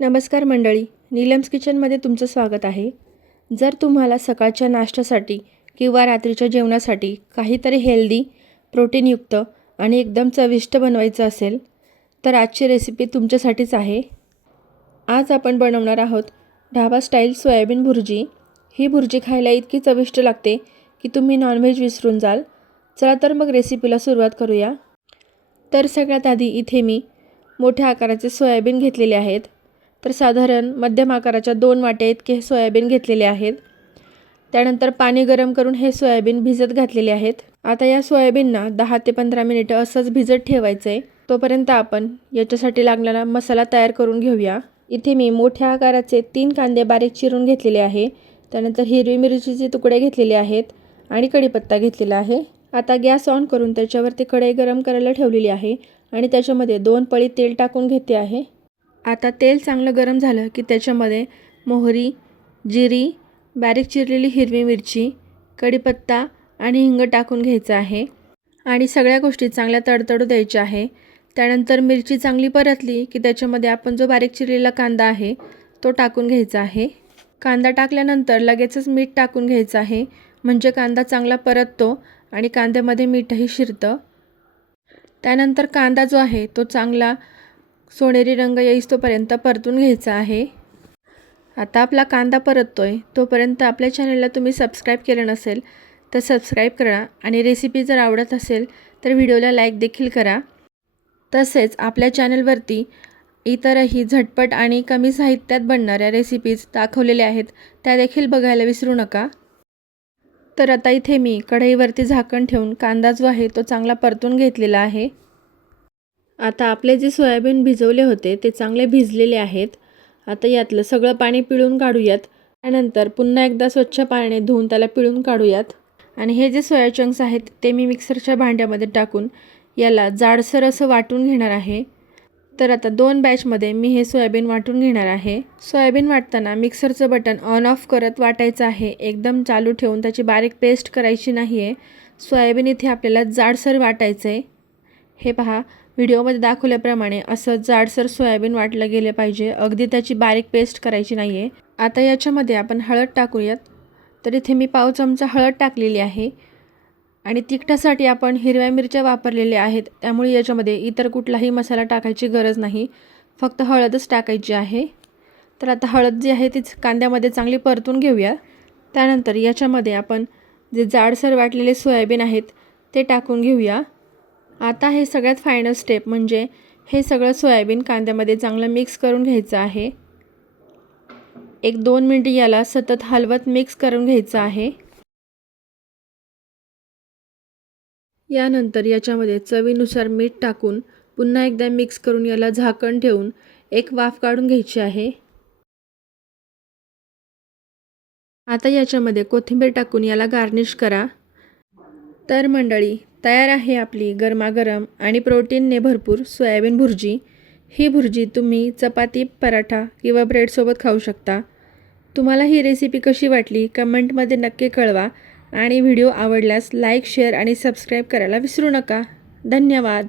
नमस्कार मंडळी, नीलम्स किचनमध्ये तुमचं स्वागत आहे. जर तुम्हाला सकाळच्या नाश्त्यासाठी किंवा रात्रीच्या जेवणासाठी काहीतरी हेल्दी, प्रोटीनयुक्त आणि एकदम चविष्ट बनवायचं असेल तर आजची रेसिपी तुमच्यासाठीच आहे. आज आपण बनवणार आहोत ढाबा स्टाईल सोयाबीन भुर्जी. ही भुर्जी खायला इतकी चविष्ट लागते की तुम्ही नॉनव्हेज विसरून जाल. चला तर मग रेसिपीला सुरुवात करूया. तर सगळ्यात आधी इथे मी मोठ्या आकाराचे सोयाबीन घेतलेले आहेत. तर साधारण मध्यम आकाराच्या 2 वाट्या इतके सोयाबीन घेतलेले आहेत. त्यानंतर पाणी गरम करून हे सोयाबीन भिजत घातलेले आहेत. आता या सोयाबीनना 10 ते 15 मिनिटं असंच भिजत ठेवायचं आहे. तोपर्यंत आपण याच्यासाठी लागणारा मसाला तयार करून घेऊया. इथे मी मोठ्या आकाराचे 3 कांदे बारीक चिरून घेतलेले आहे. त्यानंतर हिरवी मिरचीचे तुकडे घेतलेले आहेत आणि कढीपत्ता घेतलेला आहे. आता गॅस ऑन करून त्याच्यावरती कढई गरम करायला ठेवलेली आहे आणि त्याच्यामध्ये 2 पळी तेल टाकून घेते आहे. आता तेल चांगलं गरम झालं की त्याच्यामध्ये मोहरी, जिरी, बारीक चिरलेली हिरवी मिरची, कढीपत्ता आणि हिंग टाकून घ्यायचं आहे आणि सगळ्या गोष्टी चांगल्या तडतडू द्यायच्या आहे. त्यानंतर मिरची चांगली परतली की त्याच्यामध्ये आपण जो बारीक चिरलेला कांदा आहे तो टाकून घ्यायचा आहे. कांदा टाकल्यानंतर लगेचच मीठ टाकून घ्यायचं आहे, म्हणजे कांदा चांगला परततो आणि कांद्यामध्ये मीठही शिरतं. त्यानंतर कांदा जो आहे तो चांगला सोनेरी रंग येईस्तोपर्यंत परतून घ्यायचा आहे. आता आपला कांदा परततोय तोपर्यंत आपल्या चॅनलला तुम्ही सबस्क्राईब केलं नसेल तर सबस्क्राईब करा आणि रेसिपी जर आवडत असेल तर व्हिडिओला लाईक देखील करा. तसेच आपल्या चॅनलवरती इतरही झटपट आणि कमी साहित्यात बनणाऱ्या रेसिपीज दाखवलेल्या आहेत, त्या देखील बघायला विसरू नका. तर आता इथे मी कढईवरती झाकण ठेवून कांदा जो आहे तो चांगला परतून घेतलेला आहे. आता आपले जे सोयाबीन भिजवले होते ते चांगले भिजलेले आहेत. आता यातलं सगळं पाणी पिळून काढूयात. त्यानंतर पुन्हा एकदा स्वच्छ पाण्याने धुवून त्याला पिळून काढूयात. आणि हे जे सोया चंक्स आहेत ते मी मिक्सरच्या भांड्यामध्ये टाकून याला जाडसर असं वाटून घेणार आहे. तर आता 2 बॅचमध्ये मी हे सोयाबीन वाटून घेणार आहे. सोयाबीन वाटताना मिक्सरचं बटन ऑन ऑफ करत वाटायचं आहे, एकदम चालू ठेवून त्याची बारीक पेस्ट करायची नाही आहे. सोयाबीन इथे आपल्याला जाडसर वाटायचं आहे. हे पहा, व्हिडिओमध्ये दाखवल्याप्रमाणे असं जाडसर सोयाबीन वाटलं गेलं पाहिजे, अगदी त्याची बारीक पेस्ट करायची नाही आहे. आता याच्यामध्ये आपण हळद टाकूयात. तर इथे मी पाव चमचा हळद टाकलेली आहे आणि तिखटासाठी आपण हिरव्या मिरच्या वापरलेल्या आहेत, त्यामुळे याच्यामध्ये इतर कुठलाही मसाला टाकायची गरज नाही, फक्त हळदच टाकायची आहे. तर आता हळद जी आहे तीच कांद्यामध्ये चांगली परतून घेऊया. त्यानंतर याच्यामध्ये आपण जे जाडसर वाटलेले सोयाबीन आहेत ते टाकून घेऊया. आता हे सगळ्यात फायनल स्टेप म्हणजे हे सगळं सोयाबीन कांद्यामध्ये चांगलं मिक्स करून घ्यायचं आहे. 1-2 मिनिट याला सतत हलवत मिक्स करून घ्यायचं आहे. यानंतर याच्यामध्ये चवीनुसार मीठ टाकून पुन्हा एकदा मिक्स करून याला झाकण ठेवून एक वाफ काढून घ्यायची आहे. आता याच्यामध्ये कोथिंबीर टाकून याला गार्निश करा. तर मंडळी, तयार आहे आपली गरमागरम आणि प्रोटीनने भरपूर सोयाबीन भुर्जी. ही भुर्जी तुम्ही चपाती, पराठा किंवा ब्रेडसोबत खाऊ शकता. तुम्हाला ही रेसिपी कशी वाटली कमेंटमध्ये नक्की कळवा आणि व्हिडिओ आवडल्यास लाईक, शेअर आणि सबस्क्राईब करायला विसरू नका. धन्यवाद.